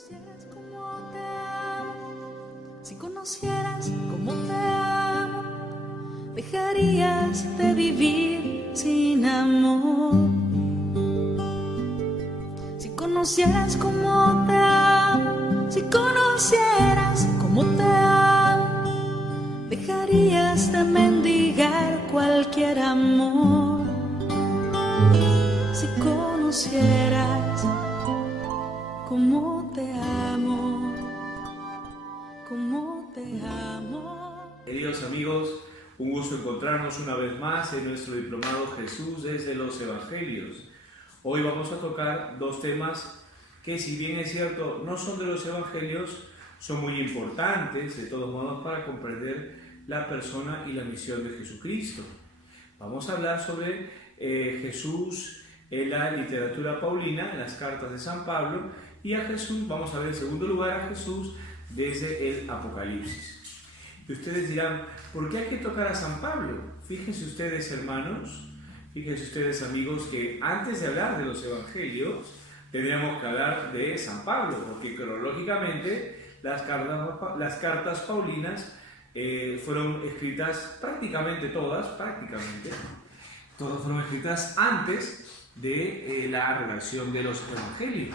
conocieras cómo te amo, si conocieras cómo te amo, dejarías de vivir sin amor. Si conocieras cómo te amo, si conocieras cómo te amo, dejarías de mendigar cualquier amor. Si conocieras cómo te amo, cómo te amo. Queridos amigos, un gusto encontrarnos una vez más en nuestro diplomado Jesús desde los Evangelios. Hoy vamos a tocar dos temas que, si bien es cierto, no son de los Evangelios, son muy importantes, de todos modos, para comprender la persona y la misión de Jesucristo. Vamos a hablar sobre Jesús en la literatura paulina, en las cartas de San Pablo, y a Jesús, vamos a ver en segundo lugar a Jesús desde el Apocalipsis. Y ustedes dirán, ¿por qué hay que tocar a San Pablo? Fíjense ustedes, hermanos, fíjense ustedes, amigos, que antes de hablar de los Evangelios, tendríamos que hablar de San Pablo, porque cronológicamente las cartas paulinas fueron escritas prácticamente todas fueron escritas antes de la redacción de los Evangelios.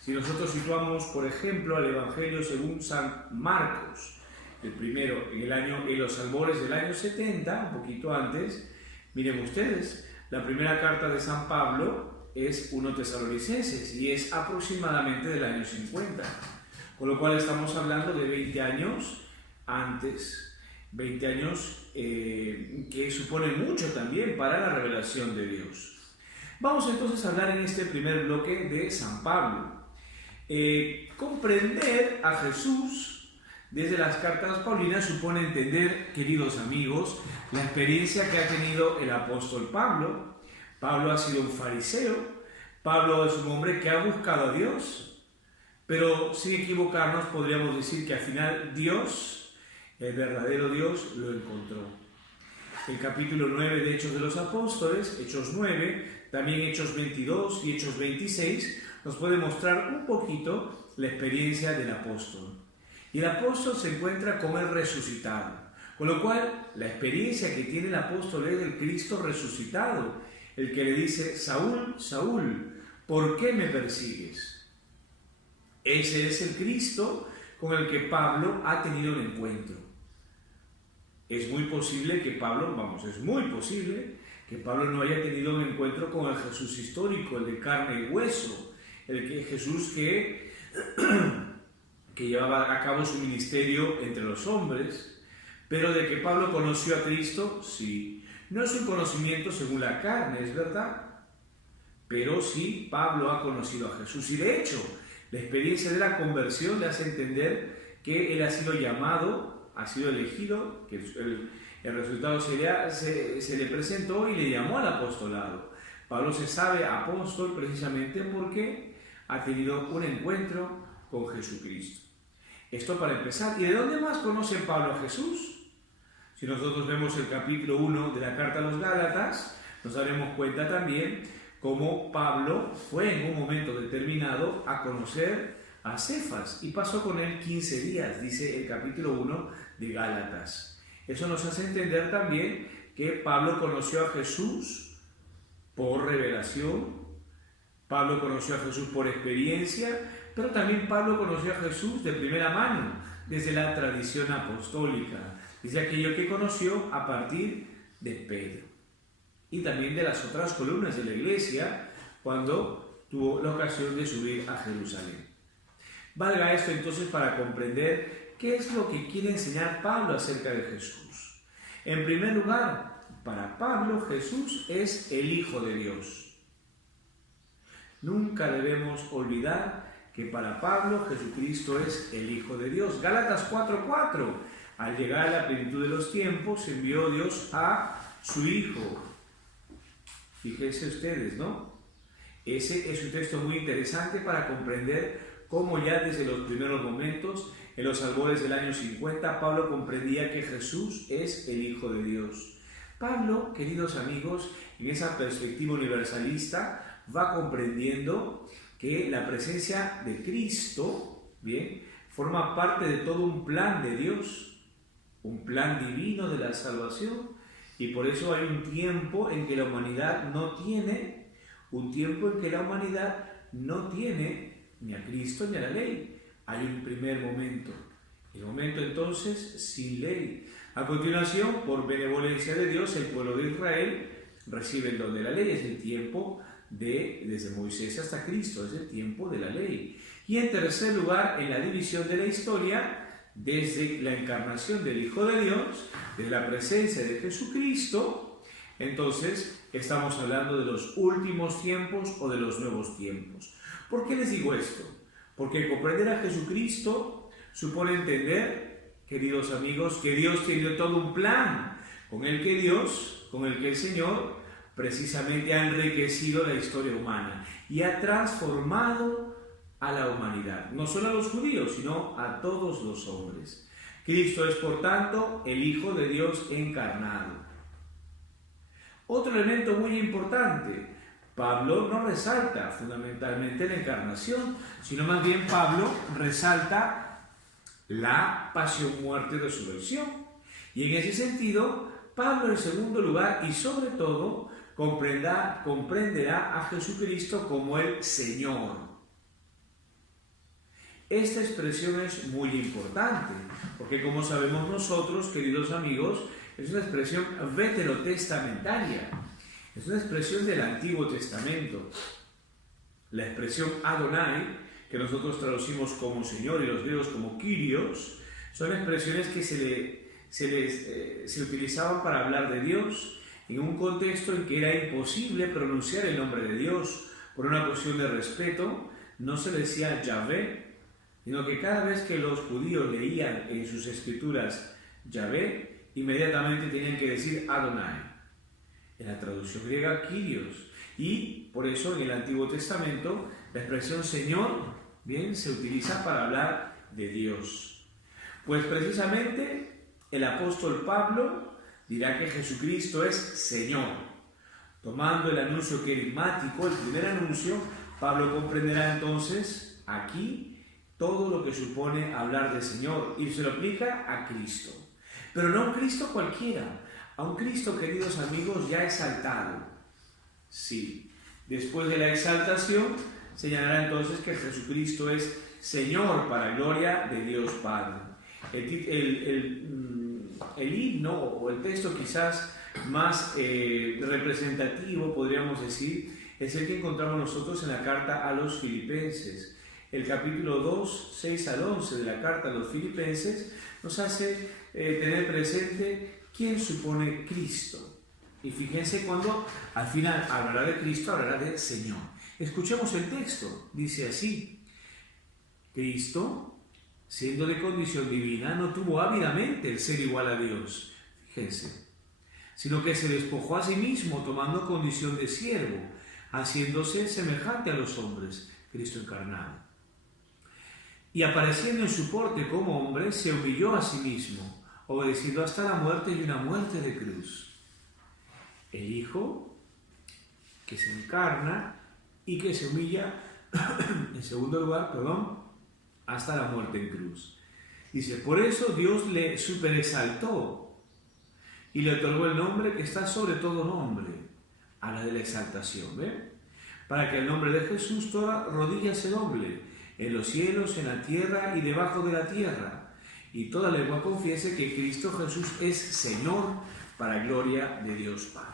Si nosotros situamos, por ejemplo, al Evangelio según San Marcos, el primero en los albores del año 70, un poquito antes, miren ustedes, la primera carta de San Pablo es 1 Tesalonicenses y es aproximadamente del año 50, con lo cual estamos hablando de 20 años antes, 20 años que suponen mucho también para la revelación de Dios. Vamos entonces a hablar en este primer bloque de San Pablo. Comprender a Jesús desde las cartas paulinas supone entender, queridos amigos, la experiencia que ha tenido el apóstol Pablo. Pablo ha sido un fariseo, Pablo es un hombre que ha buscado a Dios, pero sin equivocarnos podríamos decir que al final Dios, el verdadero Dios, lo encontró. El capítulo 9 de Hechos de los Apóstoles, Hechos 9, también Hechos 22 y Hechos 26, nos puede mostrar un poquito la experiencia del apóstol. Y el apóstol se encuentra con el resucitado, con lo cual la experiencia que tiene el apóstol es del Cristo resucitado, el que le dice: Saúl, Saúl, ¿por qué me persigues? Ese es el Cristo con el que Pablo ha tenido un encuentro. Es muy posible que Pablo no haya tenido un encuentro con el Jesús histórico, el de carne y hueso, Jesús que llevaba a cabo su ministerio entre los hombres, pero de que Pablo conoció a Cristo, sí. No es un conocimiento según la carne, es verdad, pero sí Pablo ha conocido a Jesús, y de hecho la experiencia de la conversión le hace entender que él ha sido llamado, ha sido elegido, que el resultado se le presentó y le llamó al apostolado. Pablo se sabe apóstol precisamente porque ha tenido un encuentro con Jesucristo. Esto para empezar. ¿Y de dónde más conoce Pablo a Jesús? Si nosotros vemos el capítulo 1 de la carta a los Gálatas, nos daremos cuenta también cómo Pablo fue en un momento determinado a conocer a Cefas y pasó con él 15 días, dice el capítulo 1 de Gálatas. Eso nos hace entender también que Pablo conoció a Jesús por revelación, Pablo conoció a Jesús por experiencia, pero también Pablo conoció a Jesús de primera mano, desde la tradición apostólica, desde aquello que conoció a partir de Pedro y también de las otras columnas de la iglesia cuando tuvo la ocasión de subir a Jerusalén. Valga esto entonces para comprender qué es lo que quiere enseñar Pablo acerca de Jesús. En primer lugar, para Pablo Jesús es el Hijo de Dios. Nunca debemos olvidar que para Pablo Jesucristo es el Hijo de Dios. Gálatas 4:4. Al llegar a la plenitud de los tiempos, envió Dios a su Hijo. Fíjense ustedes, ¿no? Ese es un texto muy interesante para comprender cómo ya desde los primeros momentos, en los albores del año 50, Pablo comprendía que Jesús es el Hijo de Dios. Pablo, queridos amigos, en esa perspectiva universalista, va comprendiendo que la presencia de Cristo bien, forma parte de todo un plan de Dios, un plan divino de la salvación, y por eso hay un tiempo en que la humanidad no tiene, ni a Cristo ni a la ley. Hay un primer momento, el momento entonces sin ley. A continuación, por benevolencia de Dios, el pueblo de Israel recibe el don de la ley. Es el tiempo desde Moisés hasta Cristo, es el tiempo de la ley. Y en tercer lugar, en la división de la historia, desde la encarnación del Hijo de Dios, desde la presencia de Jesucristo, entonces estamos hablando de los últimos tiempos o de los nuevos tiempos. ¿Por qué les digo esto? Porque comprender a Jesucristo supone entender, queridos amigos, que Dios tiene todo un plan con el que el Señor precisamente ha enriquecido la historia humana y ha transformado a la humanidad, no solo a los judíos, sino a todos los hombres. Cristo es, por tanto, el Hijo de Dios encarnado. Otro elemento muy importante, Pablo no resalta fundamentalmente la encarnación, sino más bien Pablo resalta la pasión, muerte y resurrección. Y en ese sentido, Pablo en segundo lugar y sobre todo comprenderá a Jesucristo como el Señor. Esta expresión es muy importante, porque como sabemos nosotros, queridos amigos, es una expresión veterotestamentaria, es una expresión del Antiguo Testamento. La expresión Adonai, que nosotros traducimos como Señor y los griegos como Kyrios, son expresiones que se utilizaban para hablar de Dios en un contexto en que era imposible pronunciar el nombre de Dios. Por una cuestión de respeto, no se decía Yahvé, sino que cada vez que los judíos leían en sus escrituras Yahvé, inmediatamente tenían que decir Adonai. En la traducción griega, Kyrios. Y por eso en el Antiguo Testamento la expresión Señor, bien, se utiliza para hablar de Dios. Pues precisamente el apóstol Pablo dirá que Jesucristo es Señor. Tomando el anuncio querigmático, el primer anuncio, Pablo comprenderá entonces aquí todo lo que supone hablar de Señor y se lo aplica a Cristo. Pero no a un Cristo cualquiera, a un Cristo, queridos amigos, ya exaltado. Sí, después de la exaltación, señalará entonces que Jesucristo es Señor para gloria de Dios Padre. El himno o el texto quizás más representativo, podríamos decir, es el que encontramos nosotros en la carta a los Filipenses. El capítulo 2, 6 al 11 de la carta a los Filipenses nos hace tener presente quién supone Cristo. Y fíjense cuando al final hablará de Cristo, hablará de Señor. Escuchemos el texto, dice así: Cristo, siendo de condición divina, no tuvo ávidamente el ser igual a Dios, fíjense, sino que se despojó a sí mismo tomando condición de siervo, haciéndose semejante a los hombres, Cristo encarnado. Y apareciendo en su porte como hombre, se humilló a sí mismo, obedeciendo hasta la muerte y una muerte de cruz. El Hijo que se encarna y que se humilla, en segundo lugar, hasta la muerte en cruz. Dice, por eso Dios le superexaltó y le otorgó el nombre que está sobre todo nombre, a la de la exaltación, ¿ve? Para que el nombre de Jesús toda rodilla se doble, en los cielos, en la tierra y debajo de la tierra, y toda lengua confiese que Cristo Jesús es Señor, para gloria de Dios Padre.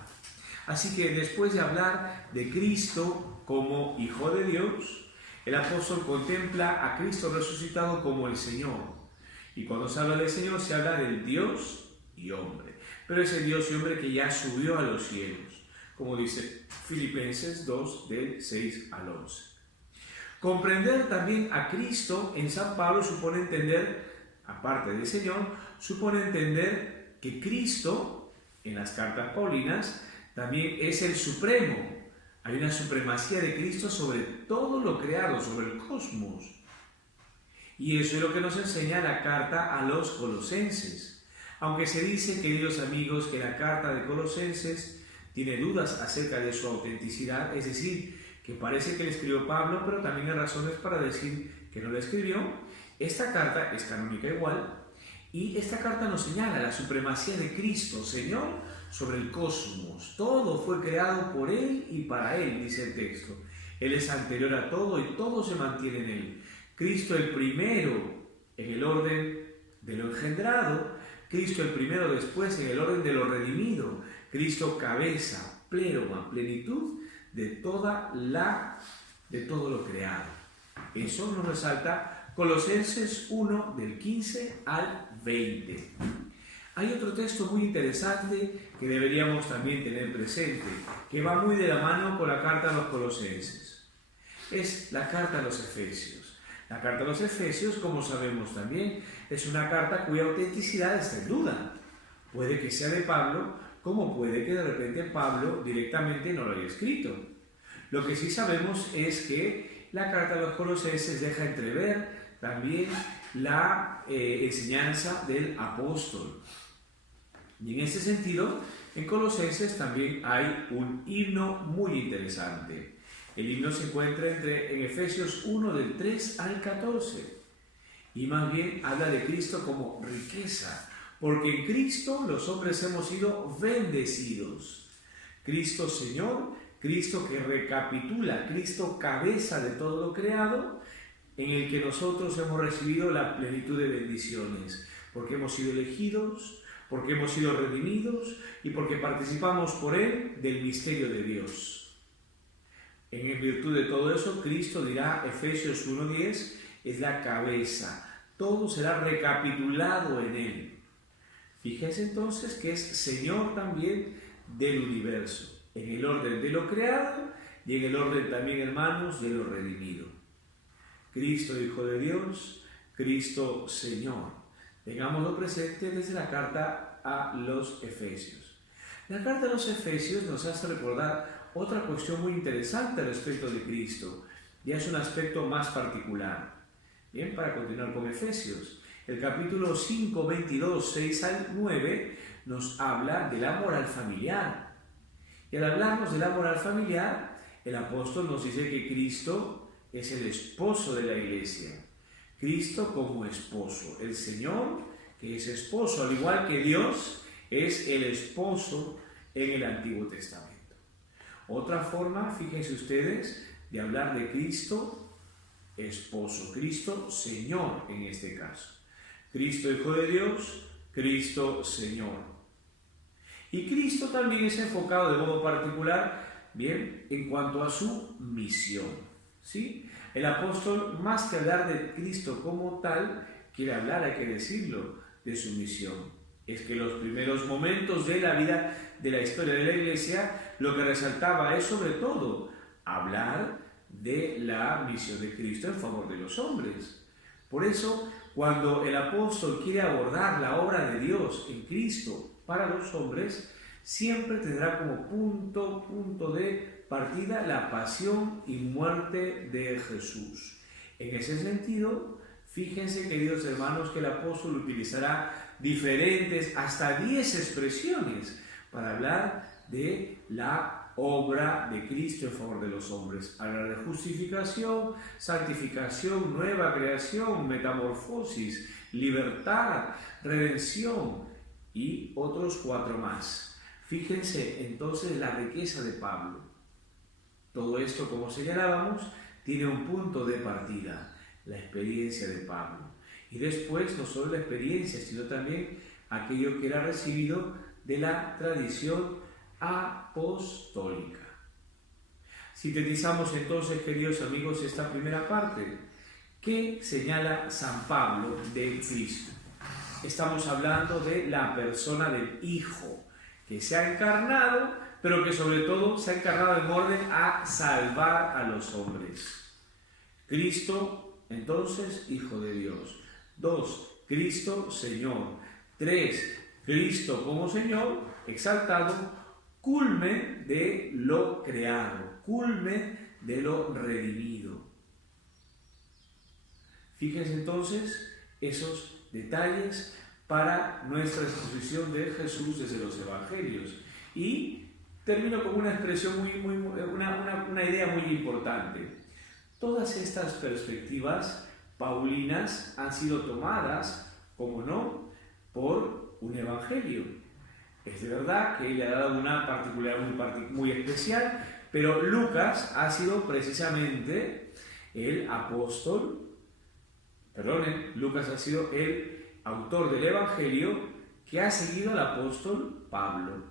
Así que después de hablar de Cristo como Hijo de Dios, el apóstol contempla a Cristo resucitado como el Señor. Y cuando se habla del Señor, se habla del Dios y hombre. Pero ese Dios y hombre que ya subió a los cielos, como dice Filipenses 2, del 6 al 11. Comprender también a Cristo en San Pablo supone entender, aparte del Señor, supone entender que Cristo, en las cartas paulinas, también es el supremo. Hay una supremacía de Cristo sobre todo lo creado, sobre el cosmos. Y eso es lo que nos enseña la carta a los Colosenses. Aunque se dice, queridos amigos, que la carta de Colosenses tiene dudas acerca de su autenticidad, es decir, que parece que le escribió Pablo, pero también hay razones para decir que nos la escribió. Esta carta es canónica igual, y esta carta nos señala la supremacía de Cristo, Señor, sobre el cosmos. Todo fue creado por Él y para Él, dice el texto. Él es anterior a todo y todo se mantiene en Él. Cristo el primero en el orden de lo engendrado, Cristo el primero después en el orden de lo redimido, Cristo cabeza, pleroma, plenitud de todo lo creado. Eso nos resalta Colosenses 1 del 15 al 20. Hay otro texto muy interesante que deberíamos también tener presente, que va muy de la mano con la carta a los Colosenses. Es la carta a los Efesios. La carta a los Efesios, como sabemos también, es una carta cuya autenticidad está en duda. Puede que sea de Pablo, como puede que de repente Pablo directamente no lo haya escrito. Lo que sí sabemos es que la carta a los Colosenses deja entrever también la enseñanza del apóstol. Y en ese sentido, en Colosenses también hay un himno muy interesante. El himno se encuentra en Efesios 1 del 3 al 14 y más bien habla de Cristo como riqueza, porque en Cristo los hombres hemos sido bendecidos. Cristo Señor, Cristo que recapitula, Cristo cabeza de todo lo creado, en el que nosotros hemos recibido la plenitud de bendiciones, porque hemos sido elegidos, porque hemos sido redimidos y porque participamos por Él del misterio de Dios. En virtud de todo eso, Cristo, dirá Efesios 1:10, es la cabeza. Todo será recapitulado en Él. Fíjense entonces que es Señor también del universo, en el orden de lo creado y en el orden también, hermanos, de lo redimido. Cristo, Hijo de Dios, Cristo, Señor. Tengámoslo presente desde la carta a los Efesios. La carta a los Efesios nos hace recordar otra cuestión muy interesante respecto de Cristo. Ya es un aspecto más particular. Bien, para continuar con Efesios. El capítulo 5, 22, 6 al 9 nos habla de la moral familiar. Y al hablarnos de la moral familiar, el apóstol nos dice que Cristo es el esposo de la iglesia. Cristo como esposo. El Señor, que es esposo, al igual que Dios, es el esposo en el Antiguo Testamento. Otra forma, fíjense ustedes, de hablar de Cristo esposo, Cristo Señor en este caso. Cristo Hijo de Dios, Cristo Señor. Y Cristo también es enfocado de modo particular, bien, en cuanto a su misión, ¿sí? El apóstol, más que hablar de Cristo como tal, quiere hablar, hay que decirlo, de su misión. Es que los primeros momentos de la vida, de la historia de la Iglesia, lo que resaltaba es sobre todo hablar de la misión de Cristo en favor de los hombres. Por eso, cuando el apóstol quiere abordar la obra de Dios en Cristo para los hombres, siempre tendrá como punto de partida la pasión y muerte de Jesús. En ese sentido, fíjense, queridos hermanos, que el apóstol utilizará diferentes, hasta 10 expresiones para hablar de la obra de Cristo en favor de los hombres. Hablar de justificación, santificación, nueva creación, metamorfosis, libertad, redención y otros 4 más. Fíjense entonces la riqueza de Pablo. Todo esto, como señalábamos, tiene un punto de partida, la experiencia de Pablo. Y después, no solo la experiencia, sino también aquello que era recibido de la tradición apostólica. Sintetizamos entonces, queridos amigos, esta primera parte. ¿Qué señala San Pablo de Cristo? Estamos hablando de la persona del Hijo, que se ha encarnado, pero que sobre todo se ha encarnado en orden a salvar a los hombres. Cristo, entonces, Hijo de Dios. 2. Cristo Señor. 3. Cristo como Señor, exaltado, culmen de lo creado, culmen de lo redimido. Fíjense entonces esos detalles para nuestra exposición de Jesús desde los Evangelios. Y termino con una expresión una idea muy importante. Todas estas perspectivas paulinas han sido tomadas, como no, por un evangelio. Es de verdad que le ha dado una particularidad muy especial, pero Lucas ha sido precisamente el apóstol, Lucas ha sido el autor del evangelio que ha seguido al apóstol Pablo.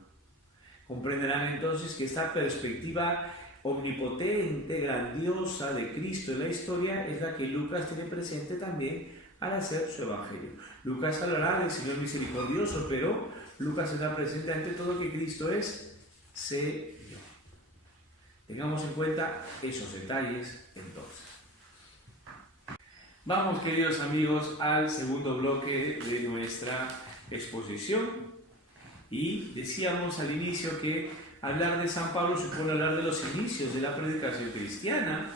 Comprenderán entonces que esta perspectiva omnipotente, grandiosa de Cristo en la historia es la que Lucas tiene presente también al hacer su evangelio. Lucas hablará del Señor misericordioso, pero Lucas tendrá presente ante todo que Cristo es Señor. Tengamos en cuenta esos detalles entonces. Vamos, queridos amigos, al segundo bloque de nuestra exposición. Y decíamos al inicio que hablar de San Pablo supone hablar de los inicios de la predicación cristiana.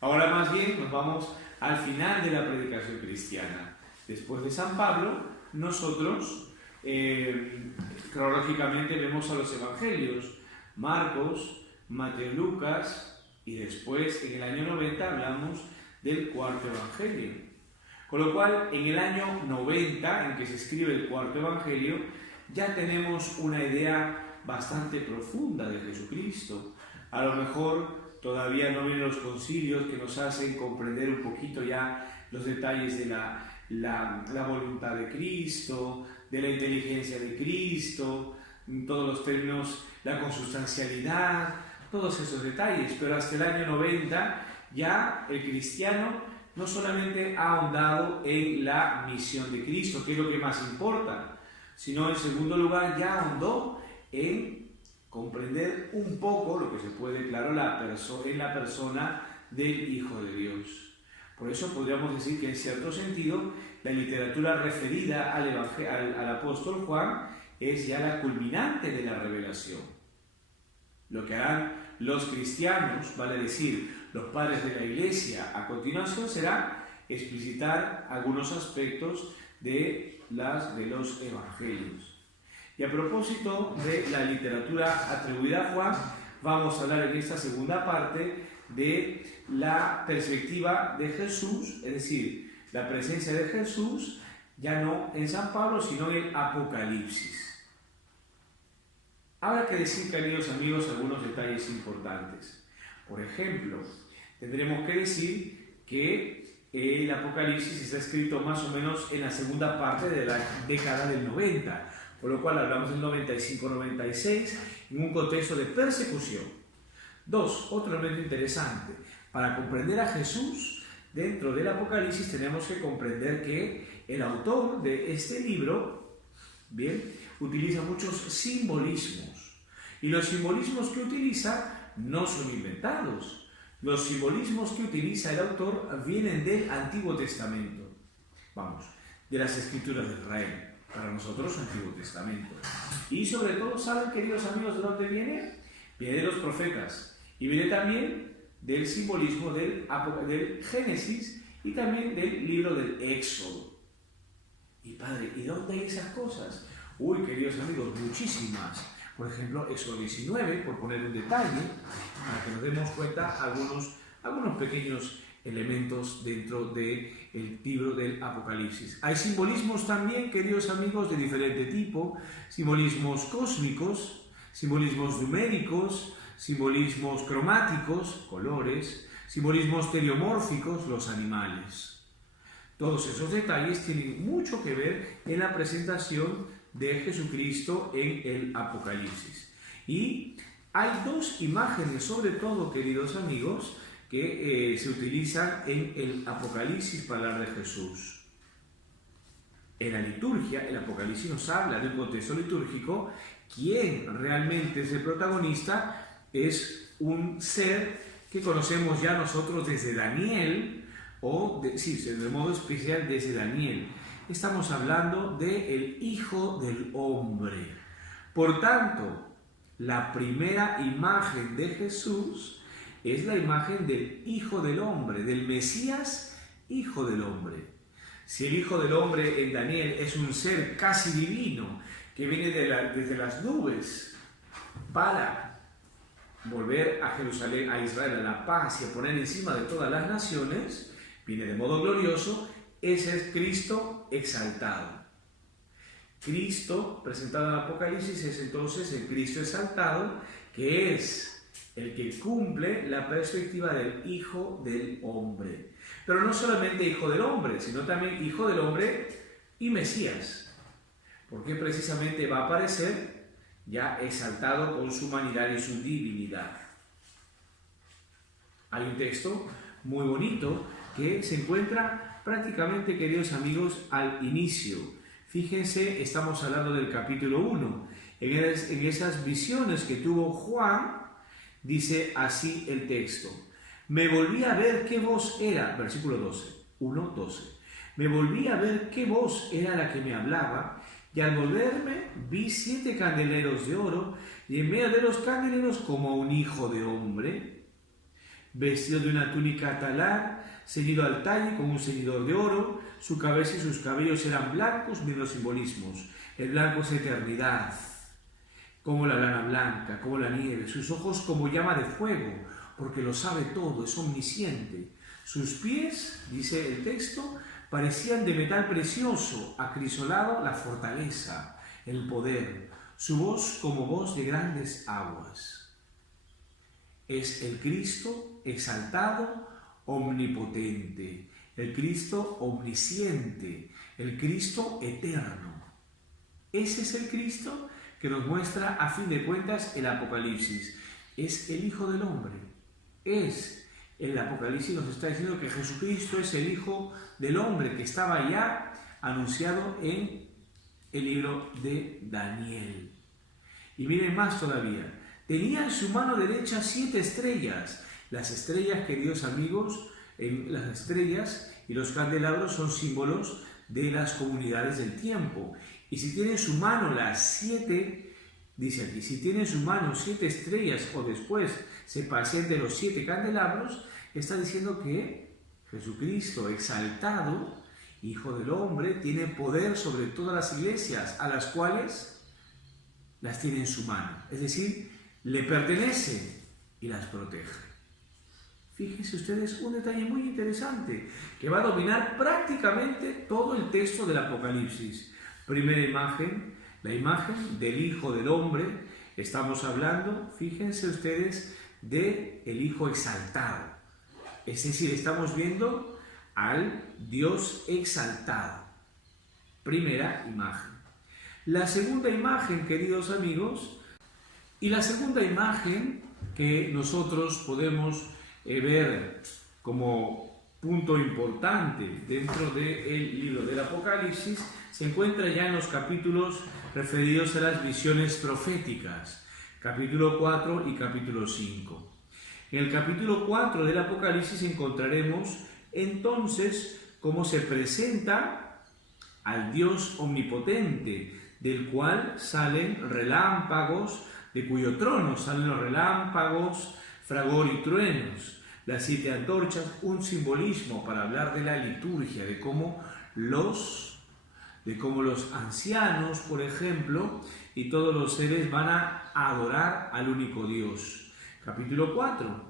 Ahora más bien nos vamos al final de la predicación cristiana. Después de San Pablo, nosotros cronológicamente vemos a los evangelios, Marcos, Mateo, Lucas, y después en el año 90 hablamos del cuarto evangelio. Con lo cual, en el año 90, en que se escribe el cuarto evangelio, ya tenemos una idea bastante profunda de Jesucristo. A lo mejor todavía no vienen los concilios que nos hacen comprender un poquito ya los detalles de la voluntad de Cristo, de la inteligencia de Cristo, todos los términos, la consustancialidad, todos esos detalles, pero hasta el año 90 ya el cristiano no solamente ha ahondado en la misión de Cristo, que es lo que más importa, sino en segundo lugar ya ahondó en comprender un poco lo que se puede, claro, en la persona del Hijo de Dios. Por eso podríamos decir que en cierto sentido la literatura referida al apóstol Juan es ya la culminante de la revelación. Lo que harán los cristianos, vale decir, los padres de la Iglesia, a continuación será explicitar algunos aspectos de los evangelios. Y a propósito de la literatura atribuida a Juan, vamos a hablar en esta segunda parte de la perspectiva de Jesús, es decir, la presencia de Jesús ya no en San Pablo, sino en el Apocalipsis. Habrá que decir, queridos amigos, algunos detalles importantes. Por ejemplo, tendremos que decir que el Apocalipsis está escrito más o menos en la segunda parte de la década del 90, por lo cual hablamos del 95-96 en un contexto de persecución. Otro elemento interesante, para comprender a Jesús dentro del Apocalipsis tenemos que comprender que el autor de este libro, utiliza muchos simbolismos, y los simbolismos que utiliza no son inventados. Los simbolismos que utiliza el autor vienen del Antiguo Testamento, de las Escrituras de Israel, para nosotros Antiguo Testamento. Y sobre todo, ¿saben, queridos amigos, de dónde viene? Viene de los profetas, y viene también del simbolismo del Génesis y también del libro del Éxodo. Y padre, ¿y dónde hay esas cosas? Queridos amigos, muchísimas. Por ejemplo, Éxodo 19, por poner un detalle, para que nos demos cuenta algunos pequeños elementos dentro del libro del Apocalipsis. Hay simbolismos también, queridos amigos, de diferente tipo, simbolismos cósmicos, simbolismos numéricos, simbolismos cromáticos, colores, simbolismos teleomórficos, los animales. Todos esos detalles tienen mucho que ver en la presentación de Jesucristo en el Apocalipsis. Y hay dos imágenes, sobre todo, queridos amigos, que se utilizan en el Apocalipsis para hablar de Jesús. En la liturgia, el Apocalipsis nos habla de un contexto litúrgico. Quien realmente es el protagonista es un ser que conocemos ya nosotros desde Daniel, de modo especial desde Daniel. Estamos hablando del Hijo del Hombre. Por tanto, la primera imagen de Jesús es la imagen del Hijo del Hombre, del Mesías, Hijo del Hombre. Si el Hijo del Hombre en Daniel es un ser casi divino, que viene desde las nubes para volver a Jerusalén, a Israel, a la paz y a poner encima de todas las naciones, viene de modo glorioso, ese es Cristo exaltado. Cristo, presentado en el Apocalipsis, es entonces el Cristo exaltado, que es el que cumple la perspectiva del Hijo del Hombre. Pero no solamente Hijo del Hombre, sino también Hijo del Hombre y Mesías, porque precisamente va a aparecer ya exaltado con su humanidad y su divinidad. Hay un texto muy bonito que se encuentra prácticamente, queridos amigos, al inicio. Fíjense, estamos hablando del capítulo 1. En esas visiones que tuvo Juan, dice así el texto. Me volví a ver qué voz era, versículo 12, 1:12. Me volví a ver qué voz era la que me hablaba, y al volverme vi 7 candeleros de oro, y en medio de los candeleros como un hijo de hombre, vestido de una túnica talar, ceñido al talle con un ceñidor de oro, su cabeza y sus cabellos eran blancos, miren los simbolismos. El blanco es eternidad, como la lana blanca, como la nieve, sus ojos como llama de fuego, porque lo sabe todo, es omnisciente. Sus pies, dice el texto, parecían de metal precioso, acrisolado la fortaleza, el poder, su voz como voz de grandes aguas. Es el Cristo exaltado, omnipotente, el Cristo omnisciente, el Cristo eterno. Ese es el Cristo que nos muestra a fin de cuentas el Apocalipsis. Es el Hijo del Hombre. El Apocalipsis nos está diciendo que Jesucristo es el Hijo del Hombre que estaba ya anunciado en el libro de Daniel. Y miren más todavía. Tenía en su mano derecha 7 estrellas. Las estrellas, queridos amigos, las estrellas y los candelabros son símbolos de las comunidades del tiempo. Y si tiene en su mano las 7, dice aquí, si tiene en su mano 7 estrellas o después se pasea de los 7 candelabros, está diciendo que Jesucristo exaltado, Hijo del Hombre, tiene poder sobre todas las iglesias a las cuales las tiene en su mano. Es decir, le pertenece y las protege. Fíjense ustedes un detalle muy interesante que va a dominar prácticamente todo el texto del Apocalipsis. Primera imagen, la imagen del Hijo del Hombre. Estamos hablando, fíjense ustedes, del Hijo exaltado. Es decir, estamos viendo al Dios exaltado. Primera imagen. La segunda imagen, queridos amigos, y la segunda imagen que nosotros podemos ver como punto importante dentro del libro del Apocalipsis se encuentra ya en los capítulos referidos a las visiones proféticas, capítulo 4 y capítulo 5. En el capítulo 4 del Apocalipsis encontraremos entonces cómo se presenta al Dios omnipotente, del cual salen relámpagos, de cuyo trono salen los relámpagos, fragor y truenos, las 7 antorchas, un simbolismo para hablar de la liturgia, de cómo los ancianos, por ejemplo, y todos los seres van a adorar al único Dios. Capítulo 4.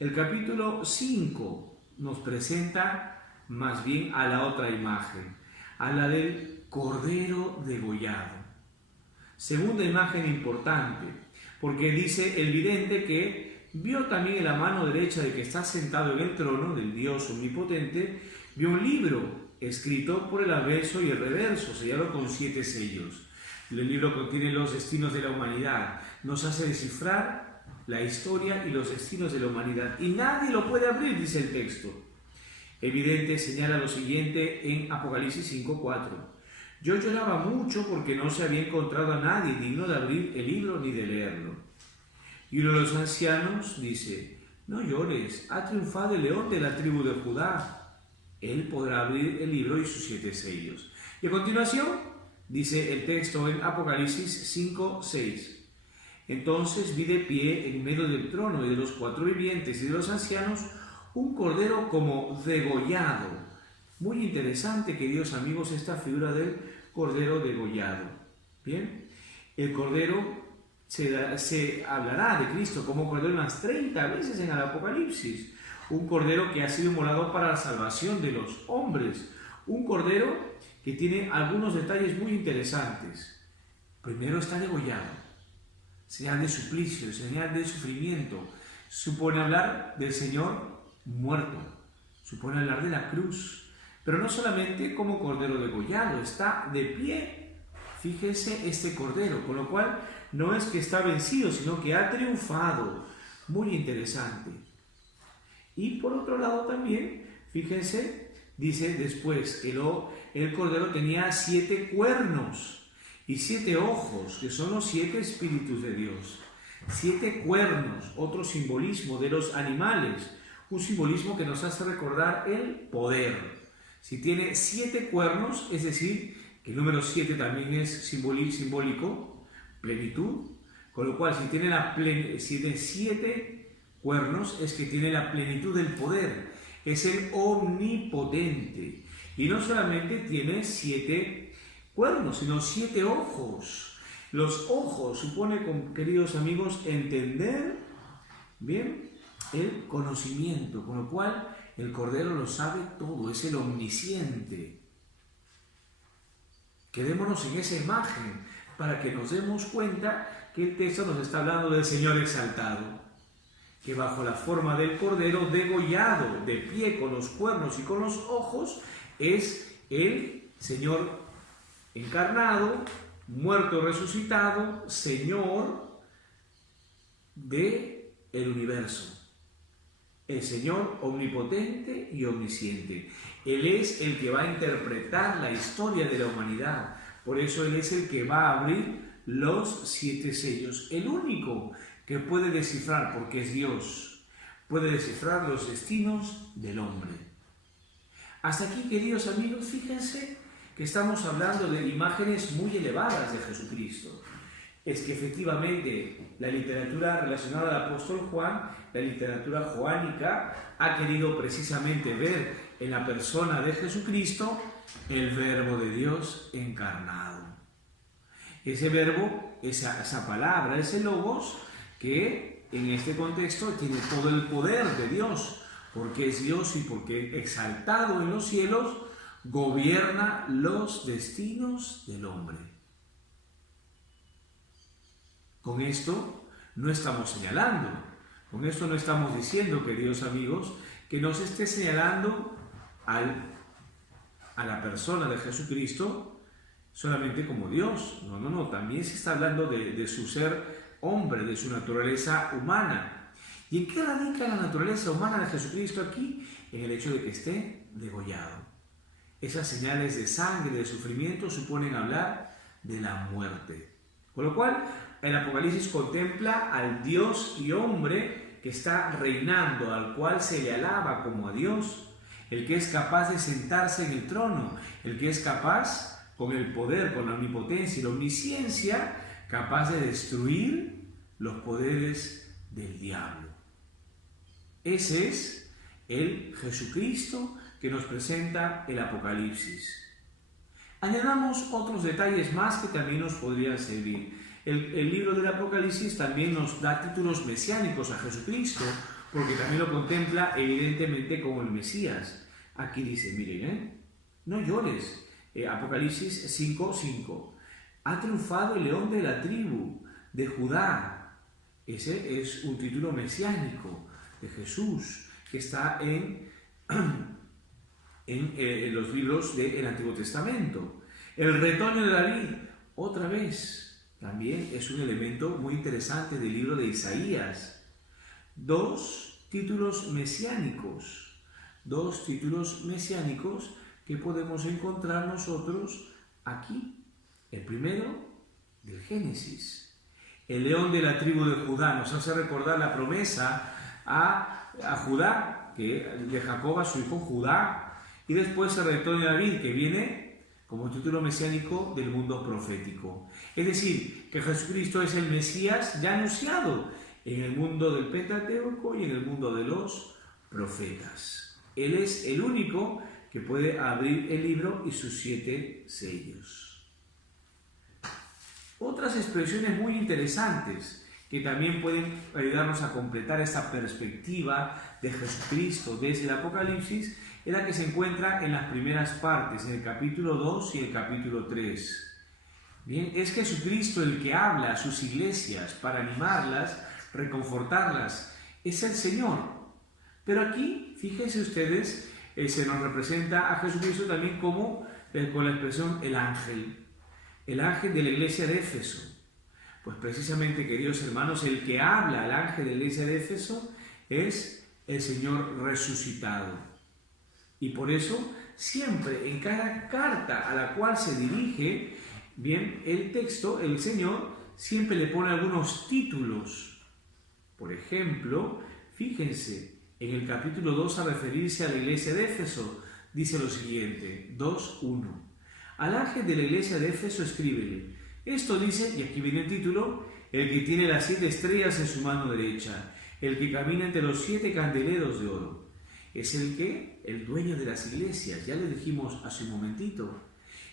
El capítulo 5 nos presenta más bien a la otra imagen, a la del Cordero degollado. Segunda imagen importante, porque dice el vidente que vio también en la mano derecha del que está sentado en el trono, del Dios omnipotente, vio un libro escrito por el anverso y el reverso, sellado con 7 sellos. El libro contiene los destinos de la humanidad, nos hace descifrar la historia y los destinos de la humanidad, y nadie lo puede abrir, dice el texto. El vidente señala lo siguiente en Apocalipsis 5:4. Yo lloraba mucho porque no se había encontrado a nadie digno de abrir el libro ni de leerlo. Y uno de los ancianos dice, no llores, ha triunfado el león de la tribu de Judá. Él podrá abrir el libro y sus 7 sellos. Y a continuación, dice el texto en Apocalipsis 5:6. Entonces vi de pie en medio del trono y de los 4 vivientes y de los ancianos un cordero como degollado. Muy interesante, queridos amigos, esta figura del cordero degollado. Bien, el cordero se hablará de Cristo como cordero unas 30 veces en el Apocalipsis. un cordero que ha sido inmolado para la salvación de los hombres, un cordero que tiene algunos detalles muy interesantes. Primero está degollado, señal de suplicio, señal de sufrimiento. Supone hablar del Señor muerto, supone hablar de la cruz, pero no solamente como cordero degollado, está de pie. Fíjese este cordero, con lo cual no es que está vencido, sino que ha triunfado. Muy interesante. Y por otro lado también, fíjense, dice después que el cordero tenía 7 cuernos y 7 ojos, que son los 7 espíritus de Dios. 7 cuernos, otro simbolismo de los animales, un simbolismo que nos hace recordar el poder. Si tiene 7 cuernos, es decir, que el número 7 también es simbólico, plenitud, con lo cual si tiene 7 cuernos es que tiene la plenitud del poder, es el omnipotente. Y no solamente tiene 7 cuernos, sino 7 ojos. Los ojos supone, queridos amigos, entender bien el conocimiento, con lo cual el Cordero lo sabe todo, es el omnisciente. Quedémonos en esa imagen para que nos demos cuenta que el texto nos está hablando del Señor exaltado, que bajo la forma del Cordero degollado, de pie, con los cuernos y con los ojos, es el Señor encarnado, muerto, resucitado, Señor del universo. El Señor omnipotente y omnisciente. Él es el que va a interpretar la historia de la humanidad. Por eso Él es el que va a abrir los 7 sellos. El único que puede descifrar, porque es Dios, puede descifrar los destinos del hombre. Hasta aquí, queridos amigos, fíjense que estamos hablando de imágenes muy elevadas de Jesucristo. Es que efectivamente la literatura relacionada al apóstol Juan, la literatura joánica, ha querido precisamente ver en la persona de Jesucristo el Verbo de Dios encarnado. Ese verbo, esa palabra, ese logos, que en este contexto tiene todo el poder de Dios, porque es Dios y porque exaltado en los cielos, gobierna los destinos del hombre. Con esto no estamos señalando, con esto no estamos diciendo, queridos amigos, que nos esté señalando a la persona de Jesucristo solamente como Dios. No, también se está hablando de su ser hombre, de su naturaleza humana. ¿Y en qué radica la naturaleza humana de Jesucristo aquí? En el hecho de que esté degollado. Esas señales de sangre, de sufrimiento, suponen hablar de la muerte. Con lo cual, el Apocalipsis contempla al Dios y hombre que está reinando, al cual se le alaba como a Dios, el que es capaz de sentarse en el trono, el que es capaz, con el poder, con la omnipotencia y la omnisciencia, capaz de destruir los poderes del diablo. Ese es el Jesucristo que nos presenta el Apocalipsis. Añadamos otros detalles más que también nos podrían servir. El libro del Apocalipsis también nos da títulos mesiánicos a Jesucristo, porque también lo contempla evidentemente como el Mesías. Aquí dice, miren, no llores. Apocalipsis 5:5. Ha triunfado el león de la tribu de Judá. Ese es un título mesiánico de Jesús, que está en los libros del Antiguo Testamento. El retoño de David, otra vez, también es un elemento muy interesante del libro de Isaías. 2 títulos mesiánicos que podemos encontrar nosotros aquí. El primero, del Génesis. El león de la tribu de Judá nos hace recordar la promesa a Judá, de Jacob a su hijo Judá, y después el retoño de David, que viene como título mesiánico del mundo profético. Es decir, que Jesucristo es el Mesías ya anunciado en el mundo del Pentateuco y en el mundo de los profetas. Él es el único que puede abrir el libro y sus 7 sellos. Otras expresiones muy interesantes que también pueden ayudarnos a completar esta perspectiva de Jesucristo desde el Apocalipsis, es la que se encuentra en las primeras partes, en el capítulo 2 y el capítulo 3. Bien, es Jesucristo el que habla a sus iglesias para animarlas, reconfortarlas. Es el Señor. Pero aquí, fíjense ustedes, se nos representa a Jesucristo también como, con la expresión, el ángel de la iglesia de Éfeso. Pues precisamente, queridos hermanos, el que habla al ángel de la iglesia de Éfeso es el Señor resucitado. Y por eso, siempre, en cada carta a la cual se dirige, bien, el texto, el Señor siempre le pone algunos títulos. Por ejemplo, fíjense, en el capítulo 2, a referirse a la iglesia de Éfeso, dice lo siguiente, 2:1. Al ángel de la iglesia de Éfeso escríbele. Esto dice, y aquí viene el título, el que tiene las 7 estrellas en su mano derecha, el que camina entre los 7 candeleros de oro. Es el dueño de las iglesias, ya le dijimos hace un momentito.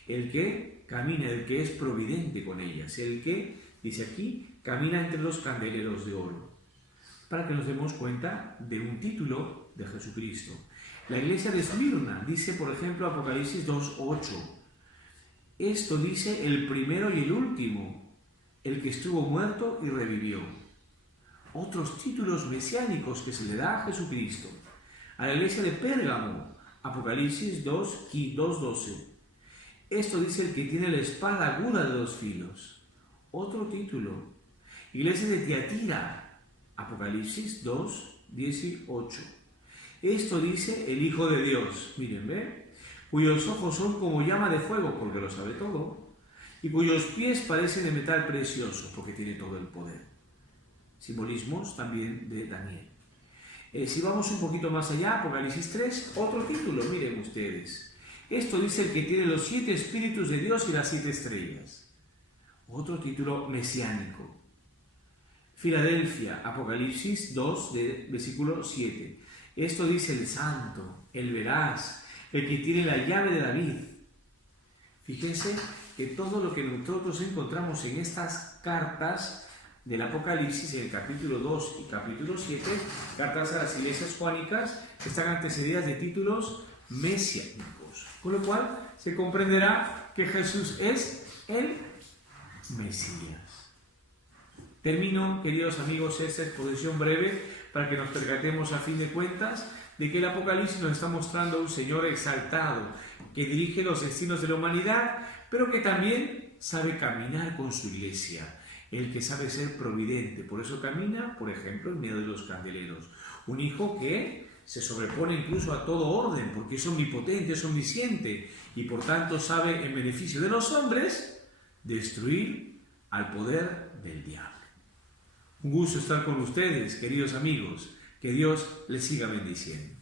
El que camina, el que es providente con ellas, el que, dice aquí, camina entre los candeleros de oro. Para que nos demos cuenta de un título de Jesucristo. La iglesia de Esmirna dice, por ejemplo, Apocalipsis 2:8. Esto dice el primero y el último, el que estuvo muerto y revivió. Otros títulos mesiánicos que se le da a Jesucristo. A la iglesia de Pérgamo, Apocalipsis 2:12. Esto dice el que tiene la espada aguda de 2 filos. Otro título. Iglesia de Tiatira, Apocalipsis 2:18. Esto dice el Hijo de Dios, miren, ¿ve? Cuyos ojos son como llama de fuego, porque lo sabe todo, y cuyos pies parecen de metal precioso, porque tiene todo el poder. Simbolismos también de Daniel. Si vamos un poquito más allá, Apocalipsis 3, otro título, miren ustedes. Esto dice el que tiene los 7 espíritus de Dios y las 7 estrellas. Otro título mesiánico. Filadelfia, Apocalipsis 2, versículo 7. Esto dice el santo, el veraz, el que tiene la llave de David. Fíjense que todo lo que nosotros encontramos en estas cartas del Apocalipsis, en el capítulo 2 y capítulo 7, cartas a las iglesias joánicas, están antecedidas de títulos mesiánicos. Con lo cual se comprenderá que Jesús es el Mesías. Termino, queridos amigos, esta exposición breve para que nos percatemos a fin de cuentas de que el Apocalipsis nos está mostrando a un Señor exaltado que dirige los destinos de la humanidad, pero que también sabe caminar con su iglesia, el que sabe ser providente. Por eso camina, por ejemplo, en medio de los candeleros. Un hijo que se sobrepone incluso a todo orden, porque es omnipotente, es omnisciente, y por tanto sabe, en beneficio de los hombres, destruir al poder del diablo. Un gusto estar con ustedes, queridos amigos. Que Dios les siga bendiciendo.